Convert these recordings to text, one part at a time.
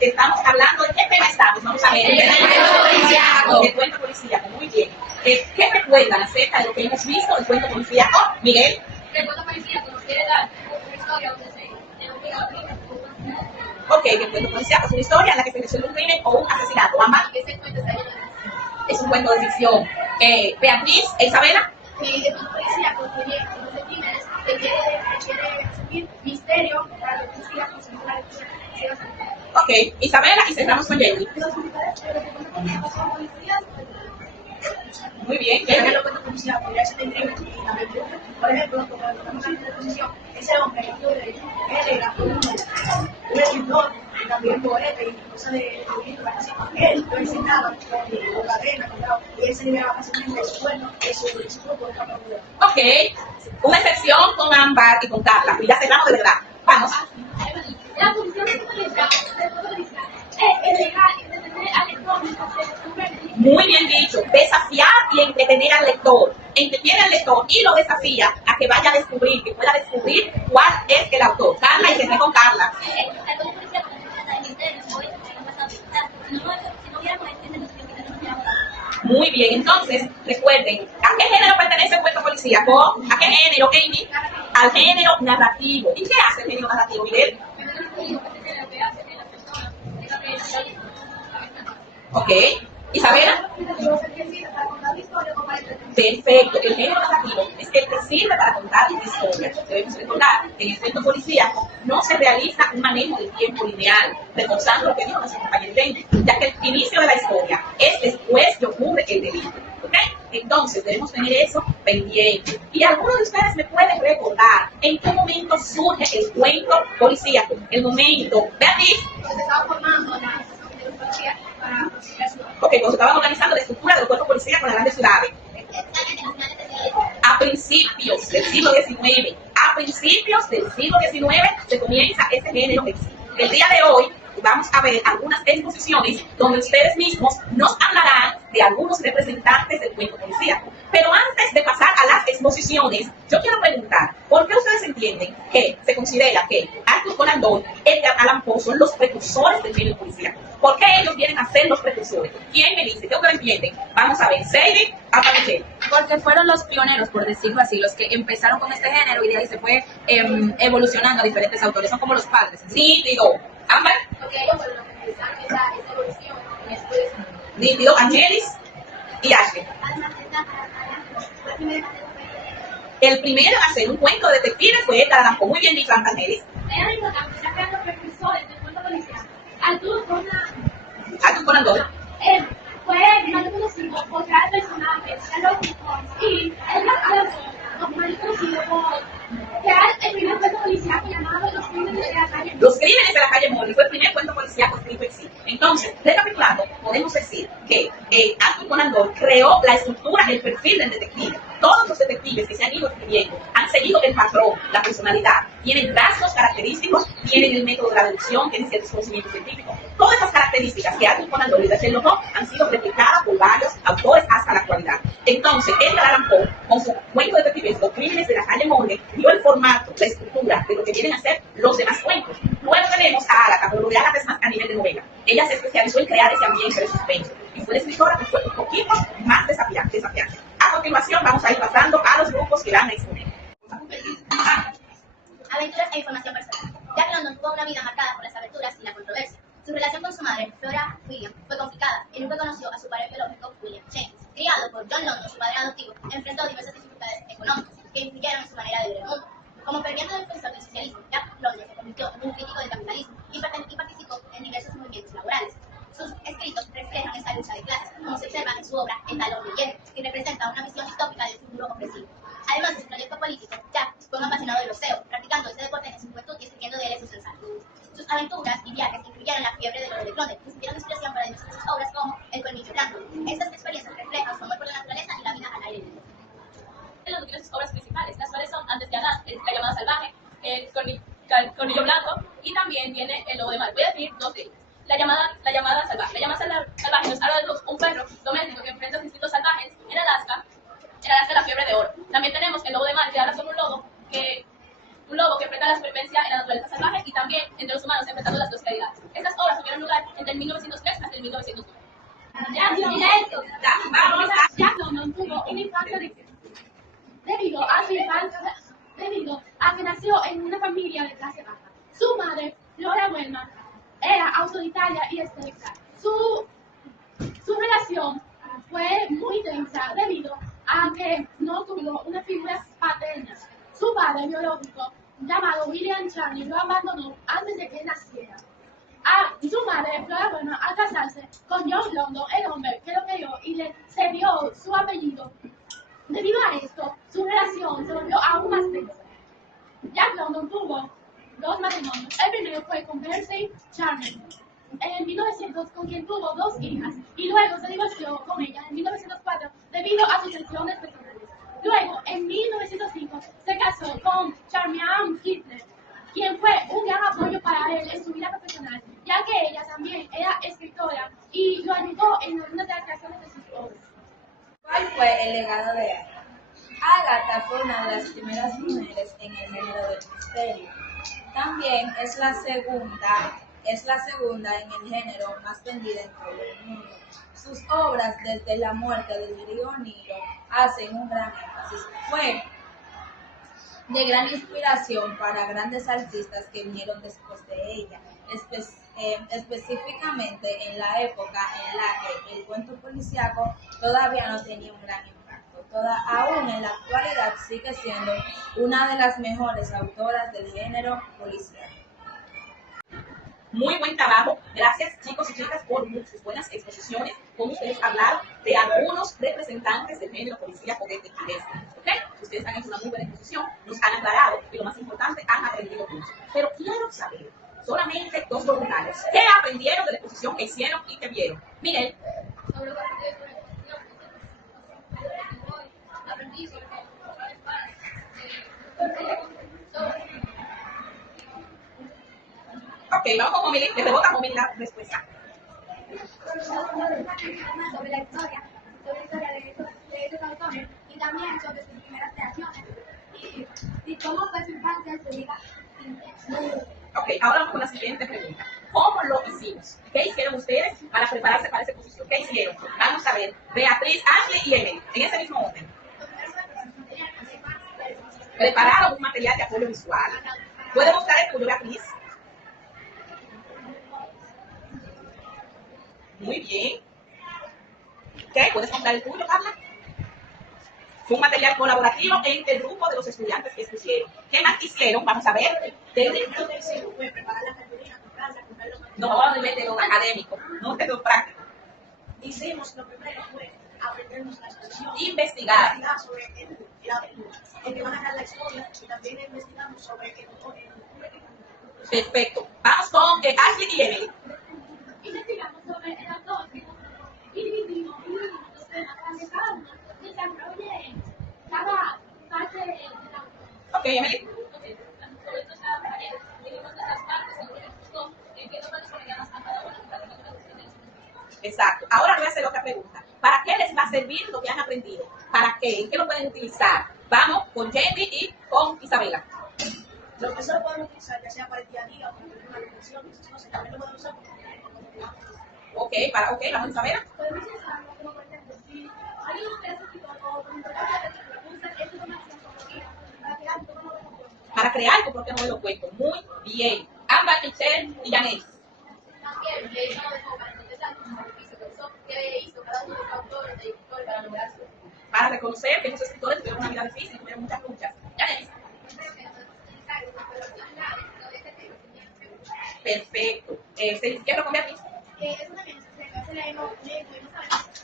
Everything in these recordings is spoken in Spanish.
Estamos hablando de qué tema estamos. Vamos a ver. El cuento policíaco. Muy bien. ¿Qué recuerdan acerca de lo que hemos visto del cuento policíaco? Miguel. El cuento policíaco nos quiere dar una historia donde se Ok, el cuento policíaco es una historia en la que se resuelve un crimen o un asesinato. Ambas. ese cuento está lleno Es un cuento de ficción. Beatriz, Isabela. el cuento policíaco tiene unos detectives que quiere resolver misterio para la policía con la lectura. Ok, Isabela, y cerramos con Jenny. Muy bien. Pero los cuentos policíacos ya se tendrían que por ejemplo, como estamos en televisión, ese hombre, él era un escritor, y también poeta y cosas de libros así. Él lo enseñaba con cadena, y él se liberaba fácilmente de su cuerpo, de su grupo de capacidad. Ok, una excepción con Ámbar y con Carla. Y ya cerramos de verdad. Vamos. La función de policía es elevar y detener al lector mientras se resuelve. Muy bien dicho. Desafiar y entretener al lector. Entretiene al lector y lo desafía a que vaya a descubrir, que pueda descubrir cuál es el autor. Carla, y cerré con Carla. El cuento policíaco se trata de misterios, hoy se nos va a pensar. Si no hubiéramos esta situación que tenemos que abordar. Muy bien, entonces, recuerden, ¿a qué género pertenece el cuento policíaco? ¿A qué género, Amy? Al género narrativo. ¿Y qué hace el género narrativo, Miguel? Ok. Isabela. Perfecto. El género narrativo es el que sirve para contar la historia. Debemos recordar que en el cuento policíaco no se realiza un manejo del tiempo lineal, reforzando lo que dijo nuestro compañero Denny, ya que el inicio de la historia es después que ocurre el delito. ¿Ok? Entonces debemos tener eso pendiente. Y algunos de ustedes me pueden recordar en qué momento surge el cuento policíaco. El momento. Beatriz. Se estaba formando la policía para la ciudad. Ok, cuando se estaban organizando la estructura del cuerpo policía con las grandes ciudades. A principios del siglo XIX, se comienza este género. El día de hoy vamos a ver algunas exposiciones donde ustedes mismos nos hablarán de algunos representantes del cuento policíaco. Pero antes de pasar a las exposiciones, yo quiero preguntar, ¿por qué ustedes entienden que se considera que Arthur Conan Doyle, Edgar Allan Poe son los precursores del género policíaco? ¿Por qué ellos vienen a ser los precursores? ¿Quién me dice? ¿Qué ustedes entienden? Vamos a ver. Sadie, aparece. Porque fueron los pioneros, por decirlo así, los que empezaron con este género y de ahí se fue evolucionando a diferentes autores. Son como los padres. Nítido. Ámbar. Porque ellos fueron los que empezaron esa evolución y después. Nítido. Angelis y Ashley. El primero en hacer un cuento de detectives fue Edgar Allan Poe. Muy bien dicho, Angelis. Era importante ya que los precursores del cuento policial. Arthur Conan Doyle. fue más conocido por crear personajes, Sherlock Holmes, y Edgar Allan Poe, más conocido por crear el primer cuento policíaco llamado Los Crímenes de la Calle Morgue. Los Crímenes de la Calle Morgue fue el primer cuento policíaco escrito en sí. Entonces, recapitulando, podemos decir que Arthur Conan Doyle creó la estructura, el perfil del detective. Todos los detectives que se han ido escribiendo han seguido el patrón, la personalidad, tienen rasgos característicos, tienen el método de la deducción, tienen ciertos conocimientos científicos. Todas esas características que Arthur Conan Doyle y Sherlock Holmes han sido replicadas por varios autores hasta la actualidad. Entonces, Edgar Allan Poe, con su cuento detectives, Los Crímenes de la Calle Morgue, dio el formato, la estructura de lo que vienen a ser los demás cuentos. Luego tenemos a Agatha, pero lo de Agatha es más a nivel de novela. Ella se especializó en crear ese ambiente de suspenso y fue la escritora que fue un poquito más desafiante. A continuación vamos a ir pasando a los grupos que van a exponer. Aventuras e información personal. Jack London tuvo una vida marcada por las aventuras y la controversia. Su relación con su madre, Flora William, fue complicada y nunca conoció a su padre biológico, William James. Criado por John London, su padre adoptivo, enfrentó diversas dificultades económicas que influyeron en su manera de ver el mundo. Como ferviente defensor del socialismo, Jack London se convirtió en un crítico del capitalismo y participó en diversos movimientos laborales. Sus escritos reflejan esa lucha de clases, como se observa en su obra El talón de hierro, que representa una visión distópica del futuro opresivo. Además de su proyecto político, Jack fue un apasionado del boxeo, practicando este deporte en su juventud y escribiendo de él en sus ensayos. Sus aventuras y viajes incluyeron la fiebre del oro de Clonde, que sirvieron de inspiración para diversas obras como El colmillo blanco. Estas experiencias reflejan su amor por la naturaleza y la vida al aire libre. Él tiene sus obras principales, las cuales son Antes de Adán, La llamada salvaje, El colmillo blanco y también viene El lobo de mar. Voy a decir dos de ellos. La llamada salvaje. La llamada salvaje nos habla de un perro doméstico que enfrenta los instintos salvajes en Alaska la fiebre de oro. También tenemos El lobo de mar, que habla sobre un lobo que enfrenta la supervivencia en la naturaleza salvaje y también entre los humanos enfrentando las dos realidades. Estas obras tuvieron lugar entre el 1903 hasta el 1909. Jack London tuvo una infancia difícil debido a que nació en una familia de clase baja. Su madre, Flora Wellman, era autoritaria y estricta. Su relación fue muy tensa debido a que no tuvo una figura paterna. Su padre biológico, llamado William Charney, lo abandonó antes de que naciera. Su madre, Flora Wellman, al casarse con John London, el hombre que lo crió y le cedió su apellido. Debido a esto, su relación se volvió aún más tensa. Jack London tuvo dos matrimonios. El primero fue con Percy Charney en 1900, con quien tuvo 2 hijas, y luego se divorció con ella en 1904 debido a sus tensiones personales. Luego, en 1905, se casó con Charmian Hitler, quien fue un gran apoyo para él en su vida profesional, ya que ella también era escritora y lo ayudó en algunas de las creaciones de sus obras. ¿Cuál fue el legado de Agatha? Agatha fue una de las primeras mujeres en el género del misterio. También es la segunda en el género más vendida en todo el mundo. Sus obras, desde la muerte del río Nilo, hacen un gran énfasis. Fue de gran inspiración para grandes artistas que vinieron después de ella, específicamente en la época en la que el cuento policíaco todavía no tenía un gran impacto. Aún en la actualidad sigue siendo una de las mejores autoras del género policíaco. Muy buen trabajo. Gracias, chicos y chicas, por sus buenas exposiciones. Como ustedes hablaron de algunos representantes del género policíaco detectivesco. ¿Okay? Ustedes han hecho una muy buena exposición, nos han aclarado y lo más importante, han aprendido mucho. Pero quiero saber, solamente 2 voluntarios, ¿qué aprendieron de la exposición que hicieron y que vieron? Miguel. Aprendí sobre Ok, vamos con Momili. Le rebota a Momili la respuesta. Sobre la historia de estos autores y también sobre sus primeras creaciones y cómo fue su infancia en su vida intensa. Ok, ahora vamos con la siguiente pregunta. ¿Cómo lo hicimos? ¿Qué hicieron ustedes para prepararse para esa exposición? ¿Qué hicieron? Vamos a ver. Beatriz, Ashley y Emily, en ese mismo orden. Prepararon un material de apoyo visual. ¿Puede mostrar el tuyo, Beatriz? Muy bien. ¿Qué? ¿Puedes mostrar el tuyo, Carla? Fue un material colaborativo entre el grupo de los estudiantes que expusieron. ¿Qué más hicieron? Vamos a ver. Fue preparar la cartulina, comprarla, comprar los No, vamos a hablar de método académico, no método práctico. Hicimos lo primero fue aprendernos la expresión, Investigar. sobre el que va a narrar la historia, y también investigamos sobre el Perfecto. Vamos con Ashley y Emily. Investigamos sobre el autor y dividimos los temas para que cada uno desarrolle cada parte del autor. Ok, Emily. sobre estos talleres, dividimos nuestras partes según el gustó, en qué normales coreanas a cada una de las diferentes. Exacto. Ahora voy a hacer otra pregunta. ¿Para qué les va a servir lo que han aprendido? ¿Para qué? ¿En qué lo pueden utilizar? Vamos con Jenny y con Isabela. Lo que solo podemos utilizar, ya sea para el día a día o para una reflexión, también lo podemos usar Ok, vamos a Isabela. Podemos usarlo como por ejemplo, si alguien quiere hacer tipo o por importancia de usar esta información como guía para crear tu propio cuento. Para crear tu propio modelo cuento. Muy bien. Ámbar, Michelle y Yanelis. También le echamos de poco para empezar con el beneficio que usó, que hizo cada uno de los autores de escritores para lograrse. Para reconocer que esos escritores tuvieron una vida difícil, tuvieron muchas luchas. Yanelis. Perfecto. Cierro con Beatriz. Eso también se leemos saber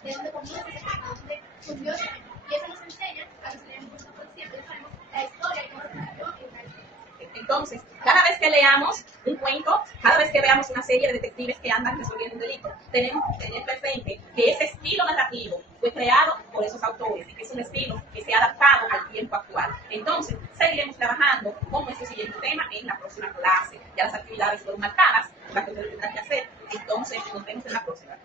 de dónde comienza ese tema, dónde surgió ese tema. Y eso nos enseña a que si leemos cuentos por siempre, sabemos la historia y cómo se desarrolló en la historia. Entonces, cada vez que leamos un cuento, cada vez que veamos una serie de detectives que andan resolviendo un delito, tenemos que tener presente que ese estilo narrativo fue creado por esos autores y que es un estilo que se ha adaptado al tiempo actual. Entonces, seguiremos trabajando con nuestro siguiente tema en la próxima clase. Ya las actividades fueron marcadas, las que ustedes tendrán que hacer. Entonces, nos vemos en la próxima.